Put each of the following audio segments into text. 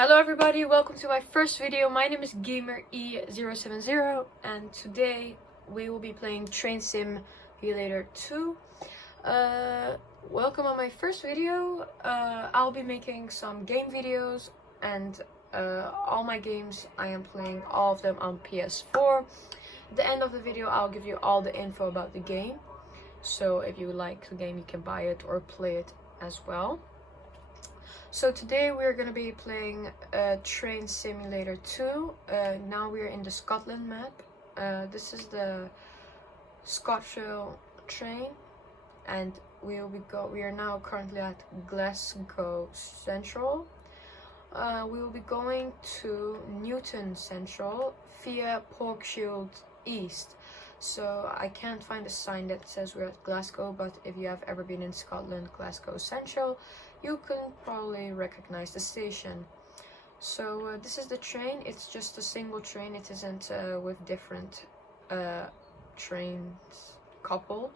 Hello everybody, welcome to my first video. My name is GamerE070 and today we will be playing Train Simulator 2. Welcome on my first video. I'll be making some game videos and all my games I am playing, all of them on PS4. At the end of the video I'll give you all the info about the game. So if you like the game you can buy it or play it as well. So today we're going to be playing Train Simulator 2. Now we're in the Scotland map. This is the ScotRail train, and we are now currently at Glasgow Central. We will be going to Newton Central via Porkshield East. So I can't find a sign that says we're at Glasgow, but if you have ever been in Scotland, Glasgow Central, you can probably recognize the station. So this is the train. It's just a single train. It isn't with different trains coupled.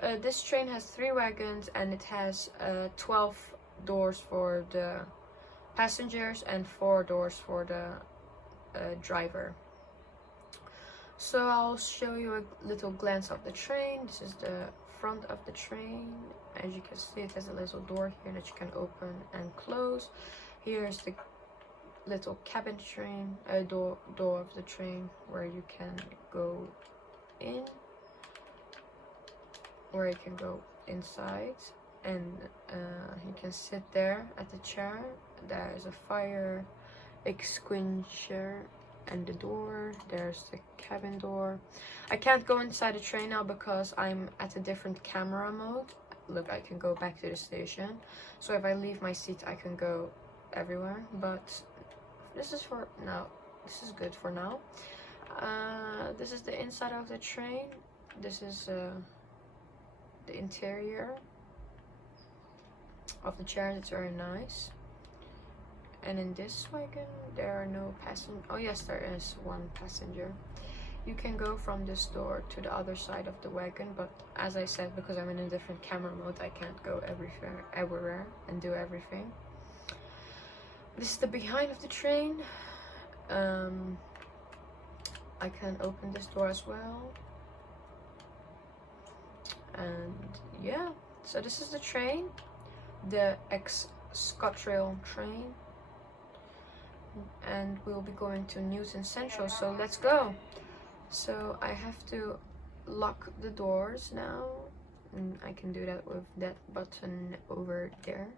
This train has 3 wagons and it has 12 doors for the passengers and 4 doors for the driver. So I'll show you a little glance of the train. This is the front of the train. As you can see, it has a little door here that you can open and close. Here's the little cabin train, door of the train where you can go in, where you can go inside, and you can sit there at the chair. There is a fire extinguisher and the door. There's the cabin door. I can't go inside the train now because I'm at a different camera mode. Look, I can go back to the station. So if I leave my seat I can go everywhere, but this is for now. This is good for now. This is the inside of the train. This is the interior of the chairs. It's very nice. And in this wagon there are no passengers. Oh yes, there is one passenger. You can go from this door to the other side of the wagon, but as I said, because I'm in a different camera mode, I can't go everywhere and do everything. This is the behind of the train. I can open this door as well. And yeah, so this is the train, the ex-ScotRail train. And we'll be going to Newton Central, so let's go. So I have to lock the doors now, and I can do that with that button over there.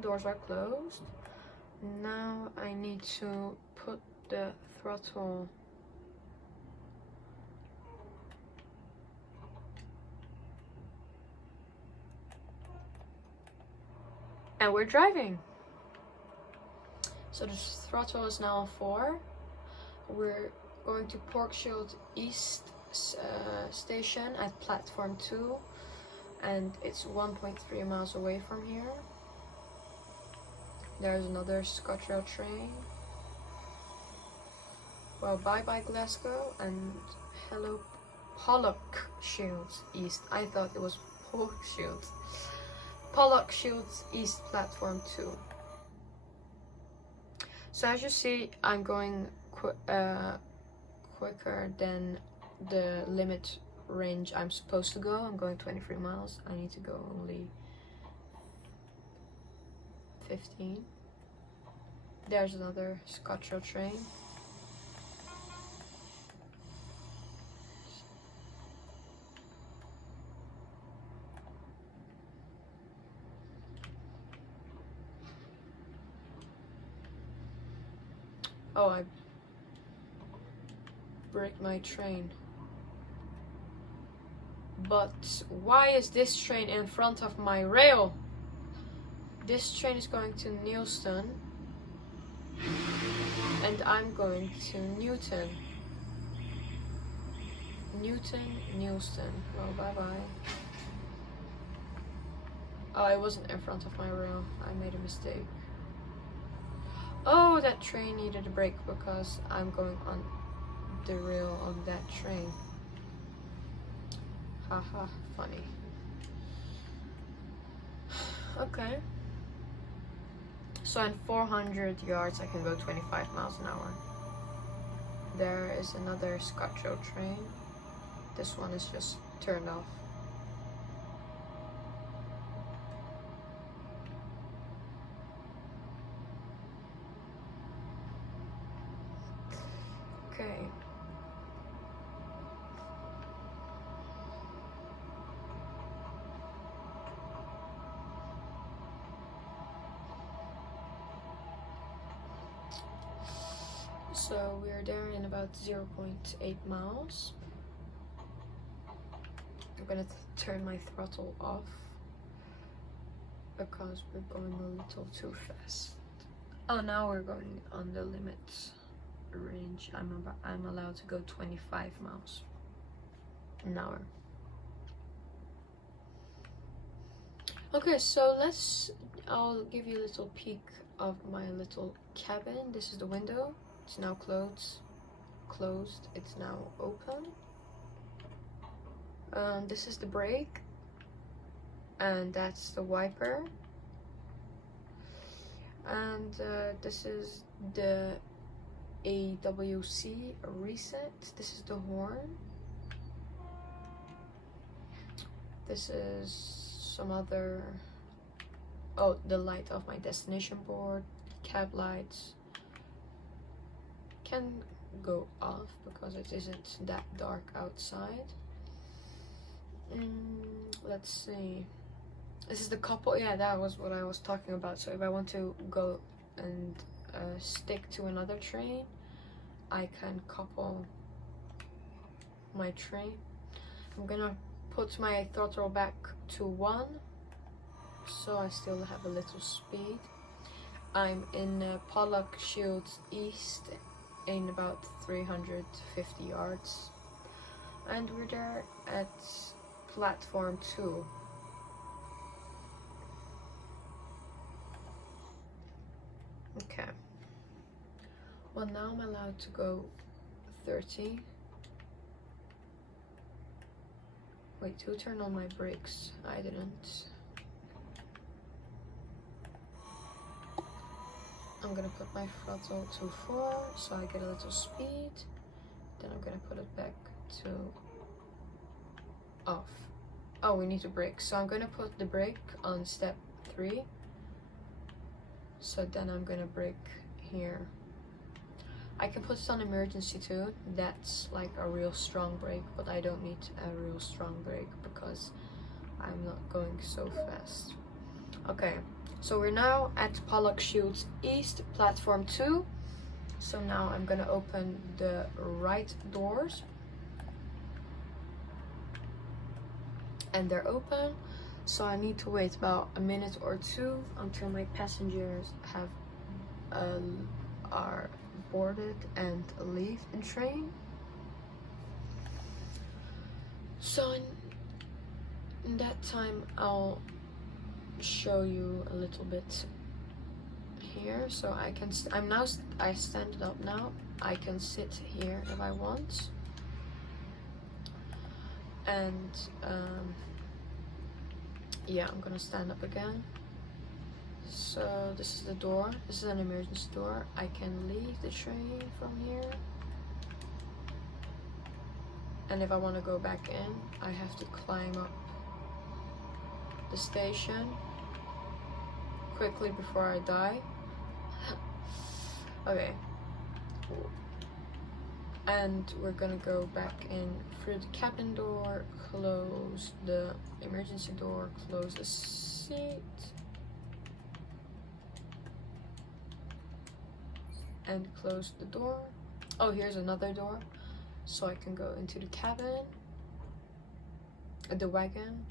Doors are closed. Now I need to put the throttle . And we're driving. So the throttle is now 4. We're going to Porkshield East station at platform 2, and it's 1.3 miles away from here. There's another ScotRail train. Well, bye bye Glasgow, and hello Porkshield East. I thought it was Porkshield. Porkshield East platform 2. So as you see, I'm going quicker than the limit range I'm supposed to go. I'm going 23 miles. I need to go only 15. There's another ScotRail train. Oh, I break my train. But why is this train in front of my rail? This train is going to Neilston, and I'm going to Newton. Neilston. Well, bye bye. Oh, I wasn't in front of my rail. I made a mistake. Oh, that train needed a brake because I'm going on the rail on that train. Haha, funny. Okay. So in 400 yards I can go 25 miles an hour. There is another ScotRail train. This one is just turned off. Okay. So we're there in about 0.8 miles. I'm gonna turn my throttle off because we're going a little too fast. Oh, now we're going on the limit range. I'm allowed to go 25 miles an hour. Okay, so I'll give you a little peek of my little cabin. This is the window. It's now closed. It's now open. This is the brake, and that's the wiper. And this is the AWC reset. This is the horn. This is some other, oh, the light of my destination board, cab lights. Can go off because it isn't that dark outside. Let's see. This is the couple. Yeah, that was what I was talking about. So if I want to go and stick to another train, I can couple my train. I'm gonna put my throttle back to 1, so I still have a little speed. I'm in Pollock Shields East in about 350 yards, and we're there at platform 2. Okay. Well, now I'm allowed to go 30. Wait, who turned on my brakes? I didn't. I'm gonna put my throttle to 4 so I get a little speed. Then I'm gonna put it back to off. Oh, we need to brake. So I'm gonna put the brake on step 3. So then I'm gonna brake here. I can put it on emergency too. That's like a real strong brake, but I don't need a real strong brake because I'm not going so fast. Okay, so we're now at Pollock Shields East, platform 2. So now I'm gonna open the right doors. And they're open. So I need to wait about a minute or 2 until my passengers have are boarded and leave the train. So in that time I'll show you a little bit here. So I can I stand up now. I can sit here if I want. And yeah, I'm gonna stand up again. So this is the door. This is an emergency door. I can leave the train from here. And if I want to go back in, I have to climb up the station quickly before I die. Okay. And we're gonna go back in through the cabin door, close the emergency door, close the seat, and close the door. Oh, here's another door, so I can go into the cabin, the wagon.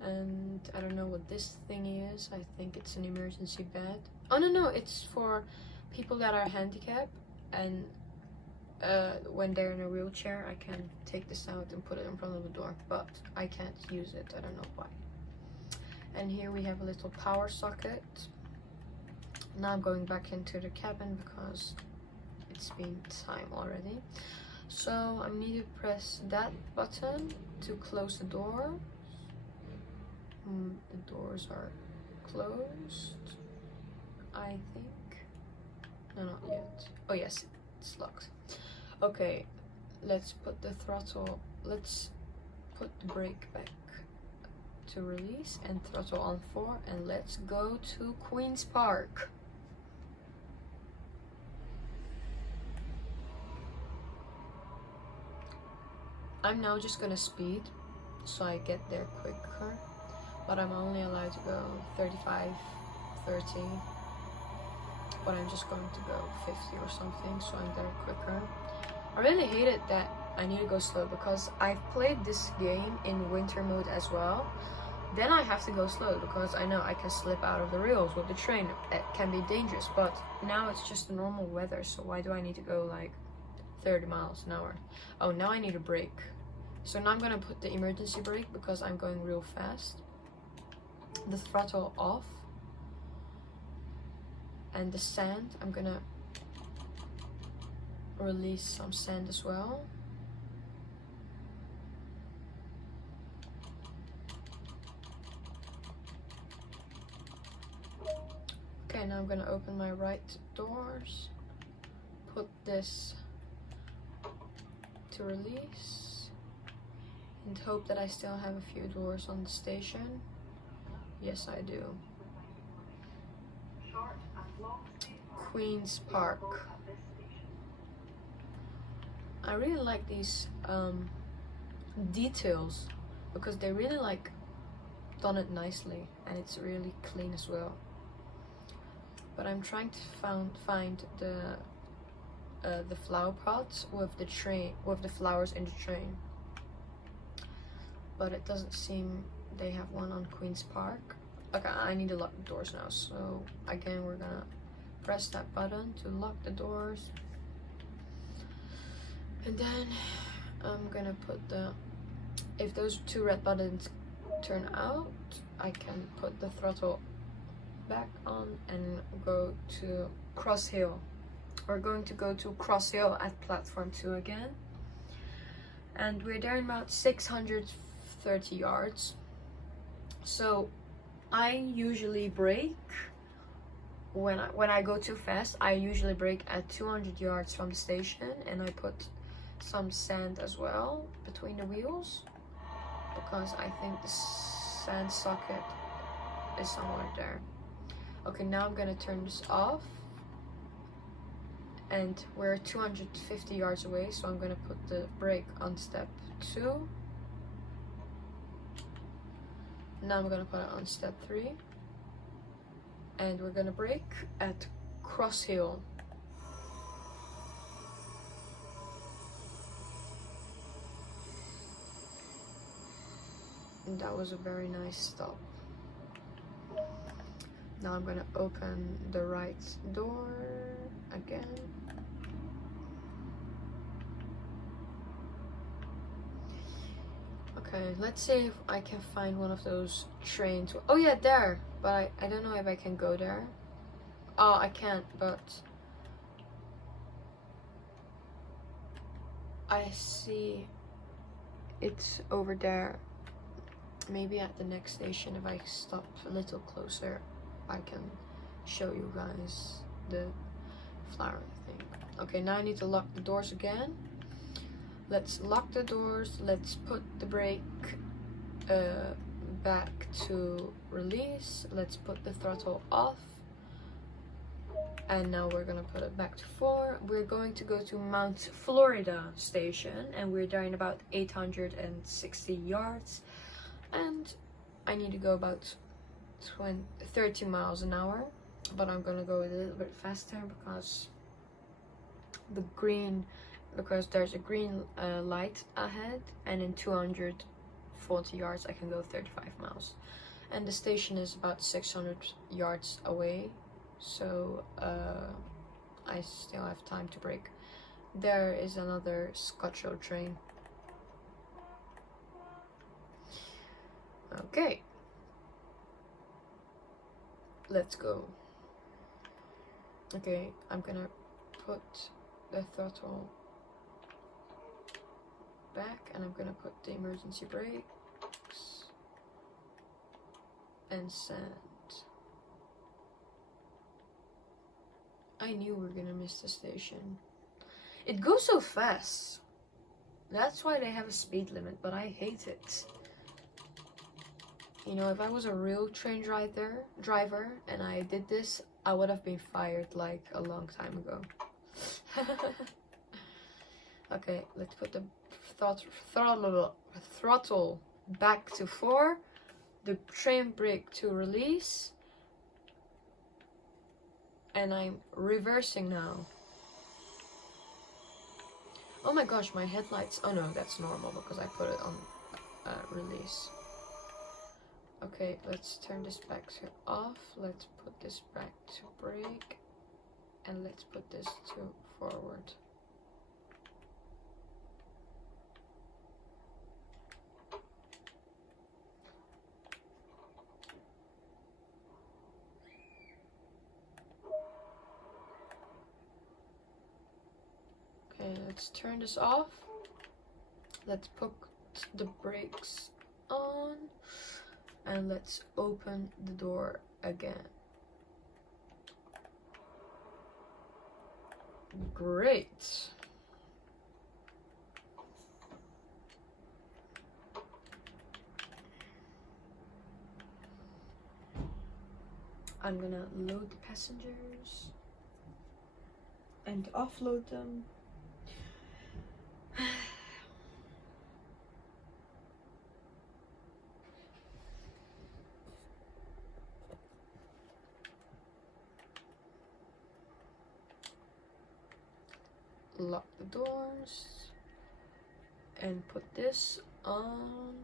And I don't know what this thingy is. I think it's an emergency bed. Oh no, it's for people that are handicapped, and when they're in a wheelchair, I can take this out and put it in front of the door, but I can't use it. I don't know why. And here we have a little power socket. Now I'm going back into the cabin because it's been time already. So I need to press that button to close the door. The doors are closed, I think. No, not yet. Oh yes, it's locked. Okay, let's put the throttle, let's put the brake back to release and throttle on 4, and let's go to Queen's Park. I'm now just gonna speed so I get there quicker, but I'm only allowed to go 35, 30, but I'm just going to go 50 or something so I'm there quicker. I really hate it that I need to go slow because I've played this game in winter mode as well. Then I have to go slow because I know I can slip out of the rails with the train. It can be dangerous, but now it's just the normal weather, so why do I need to go like 30 miles an hour? Oh, now I need a brake. So now I'm gonna put the emergency brake because I'm going real fast. The throttle off. And the sand, I'm gonna release some sand as well. Okay, now I'm gonna open my right doors, put this to release, and hope that I still have a few doors on the station. Yes, I do. Queen's Park. I really like these details because they really like done it nicely, and it's really clean as well. But I'm trying to find the flower pots with the flowers in the train, but it doesn't seem they have one on Queen's Park. Okay, I need to lock the doors now, so again we're gonna press that button to lock the doors, and then I'm gonna put if those two red buttons turn out, I can put the throttle back on and go to Cross Hill. We're going to go to Cross Hill at platform 2 again, and we're there in about 630 yards. So I usually brake when I go too fast. I usually brake at 200 yards from the station, and I put some sand as well between the wheels because I think the sand socket is somewhere there. Okay, now I'm gonna turn this off, and we're 250 yards away, so I'm gonna put the brake on step 2. Now I'm gonna put it on step 3, and we're gonna brake at Cross Hill. And that was a very nice stop. Now I'm gonna open the right door again. Okay, let's see if I can find one of those trains. Oh yeah, there, but I don't know if I can go there. Oh, I can't, but I see it's over there. Maybe at the next station, if I stop a little closer, I can show you guys the flower thing. Okay, now I need to lock the doors again. Let's lock the doors. Let's put the brake back to release. Let's put the throttle off. And now we're gonna put it back to 4. We're going to go to Mount Florida station, and we're there in about 860 yards. And I need to go about 30 miles an hour, but I'm gonna go a little bit faster because there's a green light ahead, and in 240 yards I can go 35 miles, and the station is about 600 yards away, so I still have time to brake. There is another ScotRail train. Okay, let's go. Okay, I'm gonna put the throttle back, and I'm gonna put the emergency brakes and sand. I knew we were gonna miss the station. It goes so fast. That's why they have a speed limit, but I hate it. You know, if I was a real train driver and I did this, I would have been fired like a long time ago. Okay, let's put the throttle back to 4, the train brake to release, and I'm reversing now. Oh my gosh, my headlights, oh no, that's normal because I put it on release. Okay, let's turn this back to off, let's put this back to brake, and let's put this to forward. Okay, let's turn this off. Let's put the brakes on. And let's open the door again. Great. I'm gonna load the passengers and offload them. Lock the doors and put this on.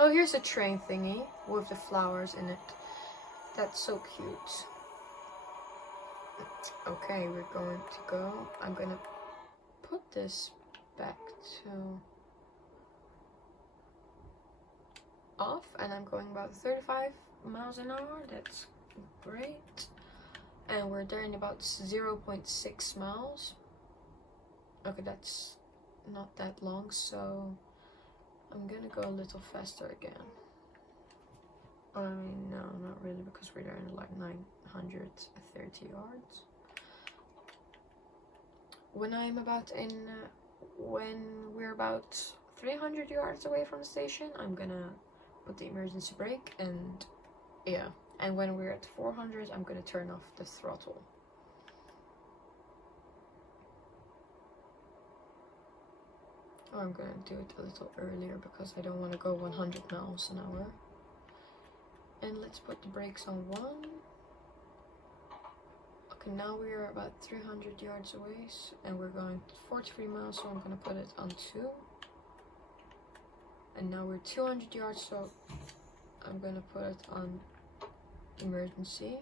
Oh, here's a train thingy with the flowers in it. That's so cute. Okay, we're going to go. I'm gonna put this back to off, and I'm going about 35 miles an hour. That's great. And we're there in about 0.6 miles. Okay, that's not that long, so I'm gonna go a little faster again. I mean, no, not really, because we're there in like 930 yards. When we're about 300 yards away from the station, I'm gonna put the emergency brake, and yeah. And when we're at 400, I'm gonna turn off the throttle. Or I'm gonna do it a little earlier because I don't want to go 100 miles an hour. And let's put the brakes on 1. Okay, now we are about 300 yards away, and we're going 43 miles, so I'm gonna put it on 2. And now we're 200 yards, so I'm gonna put it on emergency.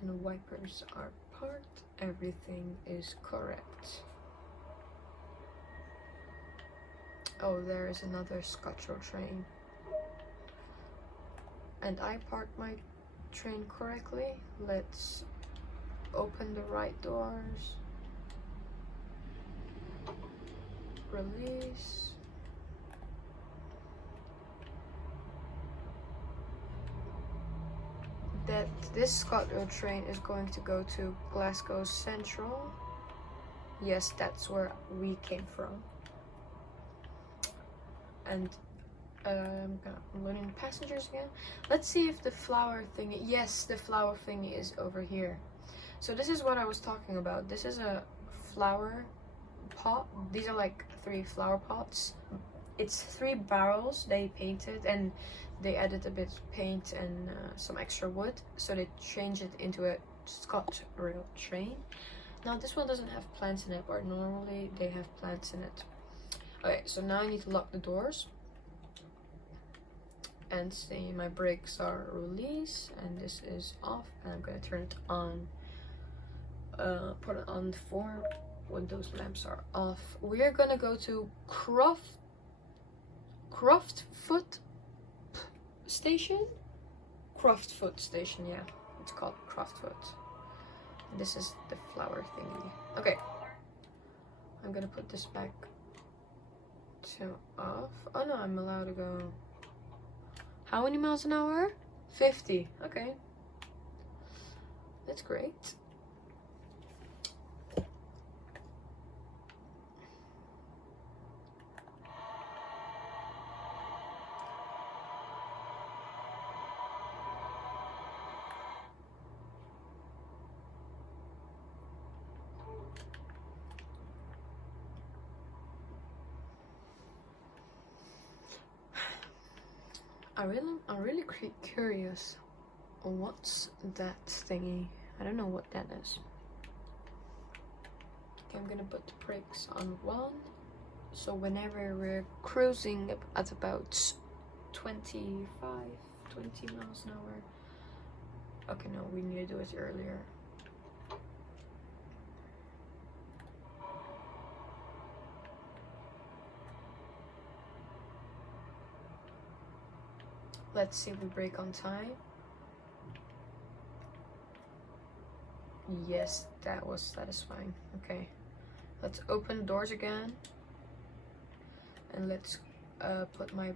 And the wipers are parked. Everything is correct. Oh, there is another ScotRail train. And I parked my train correctly. Let's open the right doors. Release. This ScotRail train is going to go to Glasgow Central. Yes, that's where we came from. And I'm loading the passengers again. Let's see if the flower thingy, yes, the flower thingy is over here. So this is what I was talking about. This is a flower pot. These are like 3 flower pots. It's 3 barrels they painted, and they added a bit of paint and some extra wood, so they changed it into a ScotRail train. Now this one doesn't have plants in it, but normally they have plants in it. Okay, so now I need to lock the doors. And see, my brakes are released, and this is off, and I'm gonna turn it on. put it on 4 when those lamps are off. We're gonna go to Croftfoot Station? Croftfoot Station, yeah. It's called Croftfoot. This is the flower thingy. Okay. I'm gonna put this back to off. Oh no, I'm allowed to go. How many miles an hour? 50. Okay. That's great. I'm really curious. What's that thingy? I don't know what that is. Okay, I'm gonna put the brakes on 1. So whenever we're cruising at about 20 miles an hour. Okay, no, we need to do it earlier. Let's see if we brake on time. Yes, that was satisfying. Okay, let's open the doors again. And let's put my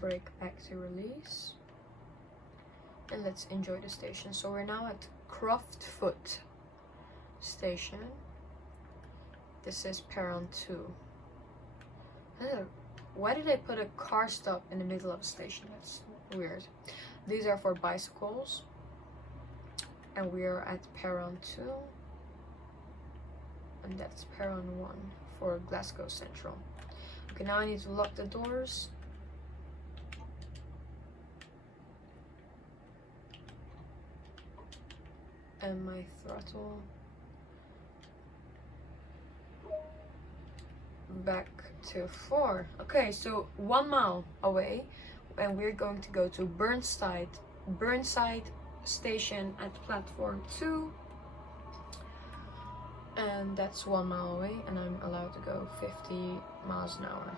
brake back to release. And let's enjoy the station. So we're now at Croftfoot Station. This is Perron 2. Why did I put a car stop in the middle of a station? That's weird. These are for bicycles. And we are at Perron 2. And that's Perron 1 for Glasgow Central. Okay, now I need to lock the doors. And my throttle back to 4. Okay, so 1 mile away, and we're going to go to Burnside Station at platform 2, and that's 1 mile away, and I'm allowed to go 50 miles an hour.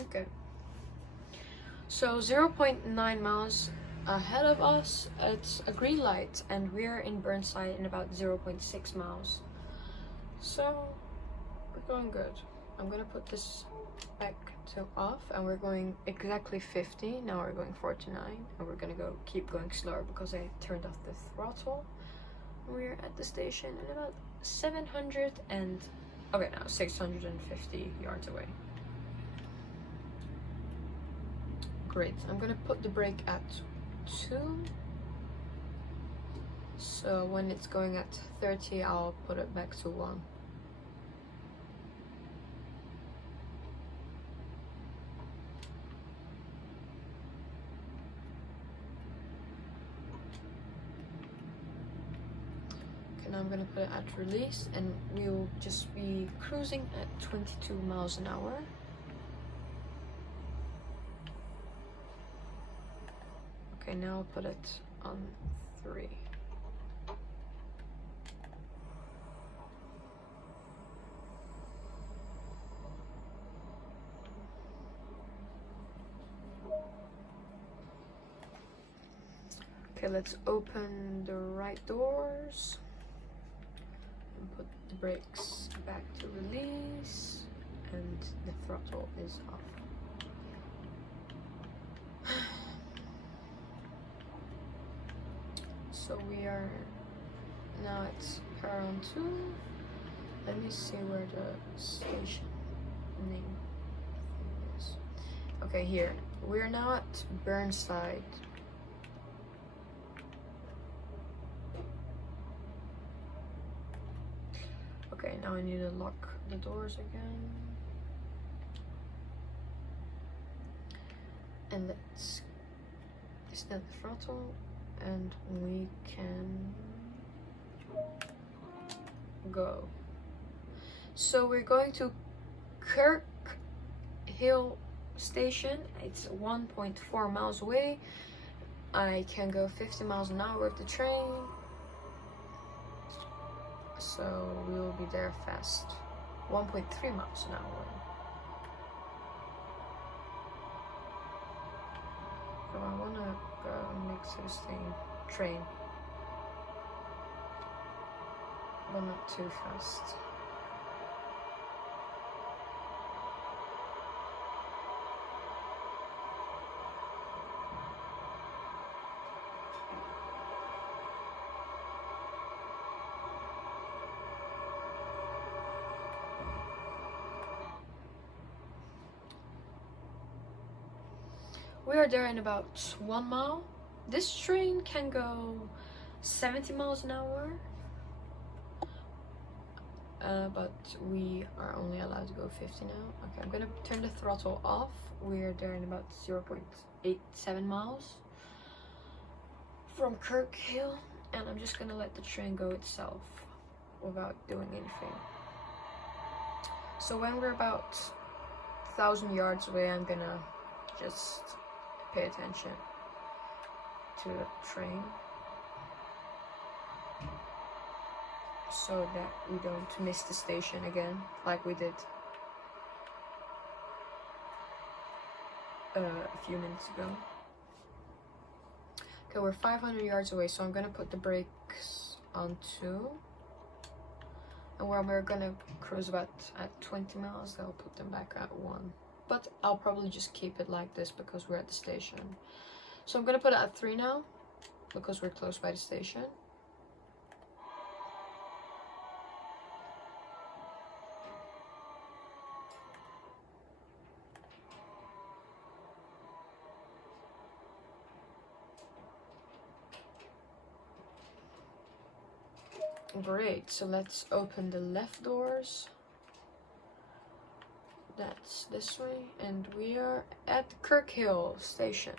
Okay, so 0.9 miles ahead of us, it's a green light, and we're in Burnside in about 0.6 miles. So we're going good. I'm gonna put this back to off, and we're going exactly 50. Now we're going 49, and we're gonna keep going slower because I turned off the throttle. We're at the station in about 700 and okay, now 650 yards away. Great. I'm gonna put the brake at 2. So when it's going at 30, I'll put it back to 1. Okay, now I'm gonna put it at release, and we'll just be cruising at 22 miles an hour. Okay, now I'll put it on 3. Okay, let's open the right doors and put the brakes back to release, and the throttle is off. So we are now at Perron 2. Let me see where the station name is. Okay, here. We're now at Burnside. Okay, now I need to lock the doors again. And let's extend the throttle, and we can go. So we're going to Kirk Hill Station. It's 1.4 miles away. I can go 50 miles an hour with the train, so we will be there fast. 1.3 miles an hour. So I wanna go next to this train, but not too fast. We are there in about 1 mile. This train can go 70 miles an hour, but we are only allowed to go 50 now. Okay, I'm gonna turn the throttle off. We're there in about 0.87 miles from Kirk Hill, and I'm just gonna let the train go itself without doing anything. So when we're about 1,000 yards away, I'm gonna just pay attention to the train so that we don't miss the station again like we did a few minutes ago. Okay, we're 500 yards away, so I'm gonna put the brakes on 2, and when we're gonna cruise about at 20 miles, I'll put them back at 1. But I'll probably just keep it like this because we're at the station. So I'm gonna put it at 3 now because we're close by the station. Great, so let's open the left doors. That's this way, and we are at Kirk Hill Station.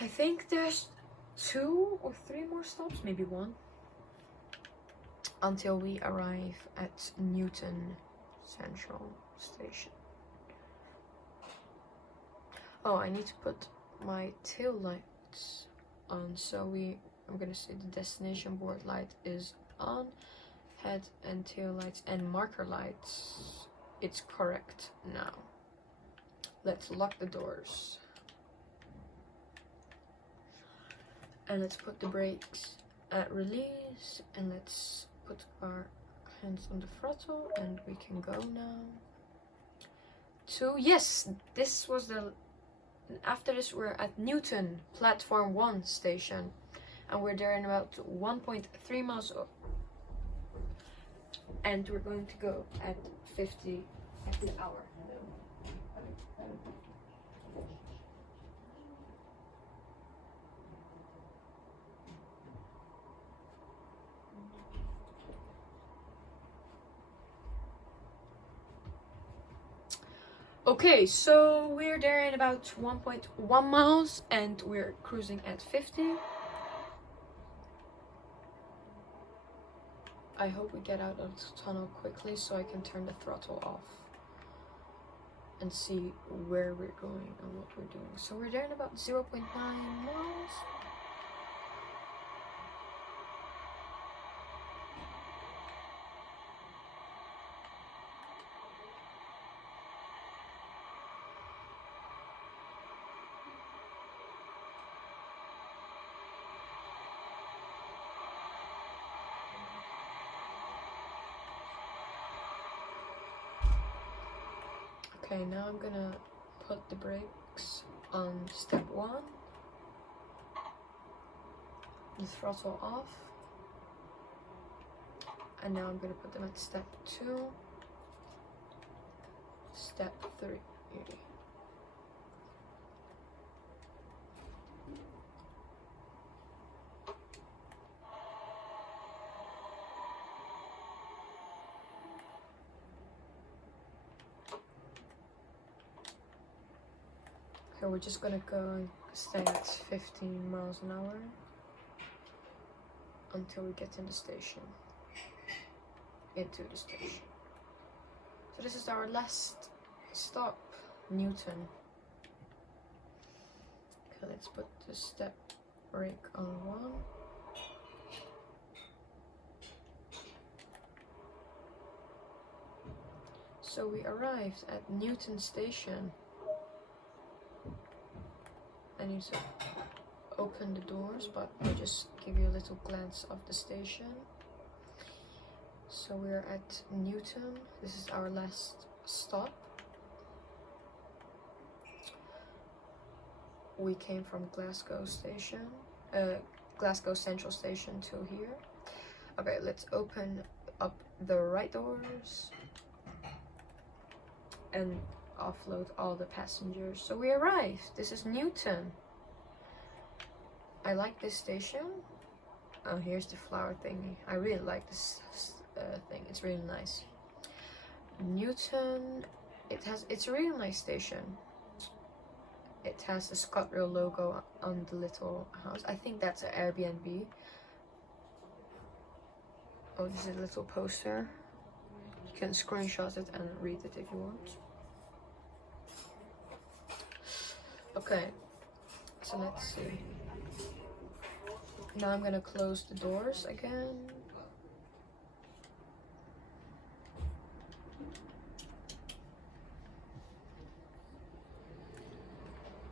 I think there's 2 or 3 more stops, maybe 1, until we arrive at Newton Central Station. Oh, I need to put my tail lights on, so I'm gonna say the destination board light is on. Head and tail lights and marker lights. It's correct now. Let's lock the doors. And let's put the brakes at release, and let's put our hands on the throttle, and we can go now. Yes, this was after this we're at Newton Platform 1 station, and we're there in about 1.3 miles and we're going to go at 50 at the hour. Okay, so we're there in about 1.1 miles and we're cruising at 50. I hope we get out of the tunnel quickly so I can turn the throttle off and see where we're going and what we're doing. So we're there in about 0.9 miles. Okay, now I'm gonna put the brakes on step 1, the throttle off, and now I'm gonna put them at step 2, step 3. Okay, we're just gonna go and stay at 15 miles an hour until we get in the station. Into the station. So this is our last stop, Newton. Okay, let's put the step brake on 1. So we arrived at Newton Station. I need to open the doors, but I'll just give you a little glance of the station. So we're at Newton. This is our last stop. We came from Glasgow Station, Glasgow Central Station to here. Okay, let's open up the right doors and offload all the passengers. So we arrived. This is Newton. I like this station. Oh, here's the flower thingy. I really like this thing. It's really nice. Newton. It's a really nice station. It has the ScotRail logo on the little house. I think that's an Airbnb. Oh, this is a little poster. You can screenshot it and read it if you want. Okay, so let's see. Now I'm gonna close the doors again.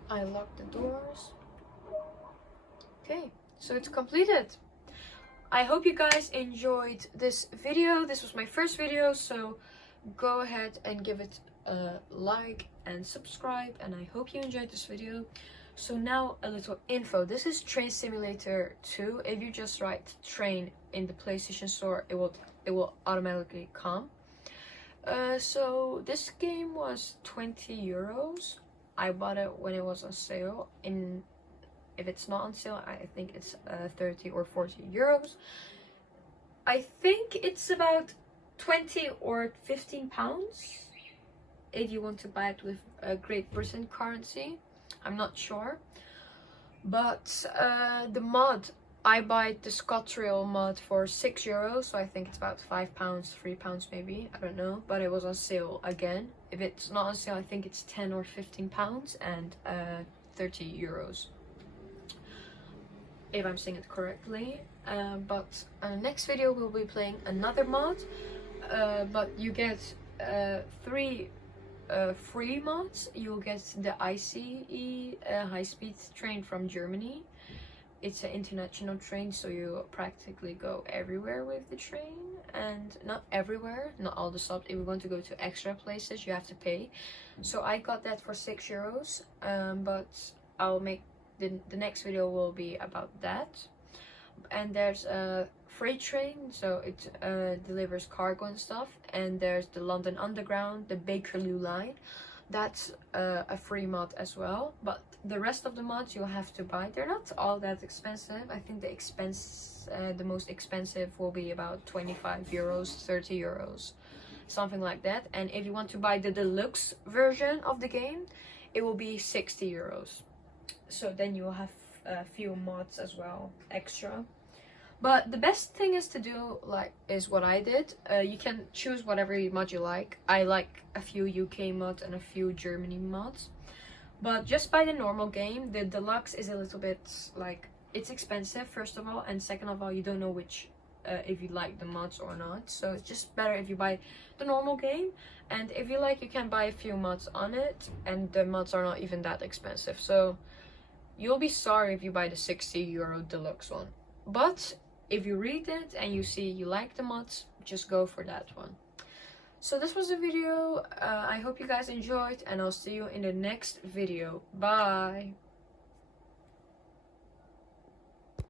I locked the doors. Okay, so it's completed. I hope you guys enjoyed this video. This was my first video, so go ahead and give it a like and subscribe, and I hope you enjoyed this video. So now a little info. This is Train Simulator 2. If you just write train in the PlayStation Store, it will automatically come. So this game was 20 euros. I bought it when it was on sale. If it's not on sale, I think it's 30 or 40 euros. I think it's about 20 or 15 pounds if you want to buy it with a Great Britain currency. I'm not sure. But the mod, I buy the ScotRail mod for 6 euros, so I think it's about 5 pounds, 3 pounds maybe, I don't know, but it was on sale again. If it's not on sale, I think it's 10 or 15 pounds and 30 euros. If I'm saying it correctly. But next video we'll be playing another mod, but you get 3 free mods. You'll get the ICE high-speed train from Germany. It's an international train, so you practically go everywhere with the train, and not everywhere, not all the stops. If you want to go to extra places, you have to pay. So I got that for 6 euros, but I'll make the next video will be about that. And there's a freight train, so it delivers cargo and stuff. And there's the London Underground, the Bakerloo line. That's a free mod as well, but the rest of the mods you'll have to buy. They're not all that expensive. I think the most expensive will be about 25 euros, 30 euros, something like that. And if you want to buy the deluxe version of the game, it will be 60 euros. So then you will have a few mods as well, extra. But the best thing is to do is what I did. You can choose whatever mod you like. I like a few UK mods and a few Germany mods. But just buy the normal game. The deluxe is a little bit it's expensive, first of all, and second of all, you don't know which if you like the mods or not. So it's just better if you buy the normal game. And if you like, you can buy a few mods on it, and the mods are not even that expensive. So you'll be sorry if you buy the 60 euro deluxe one. But if you read it and you see you like the mods, just go for that one. So this was the video. I hope you guys enjoyed, and I'll see you in the next video. Bye!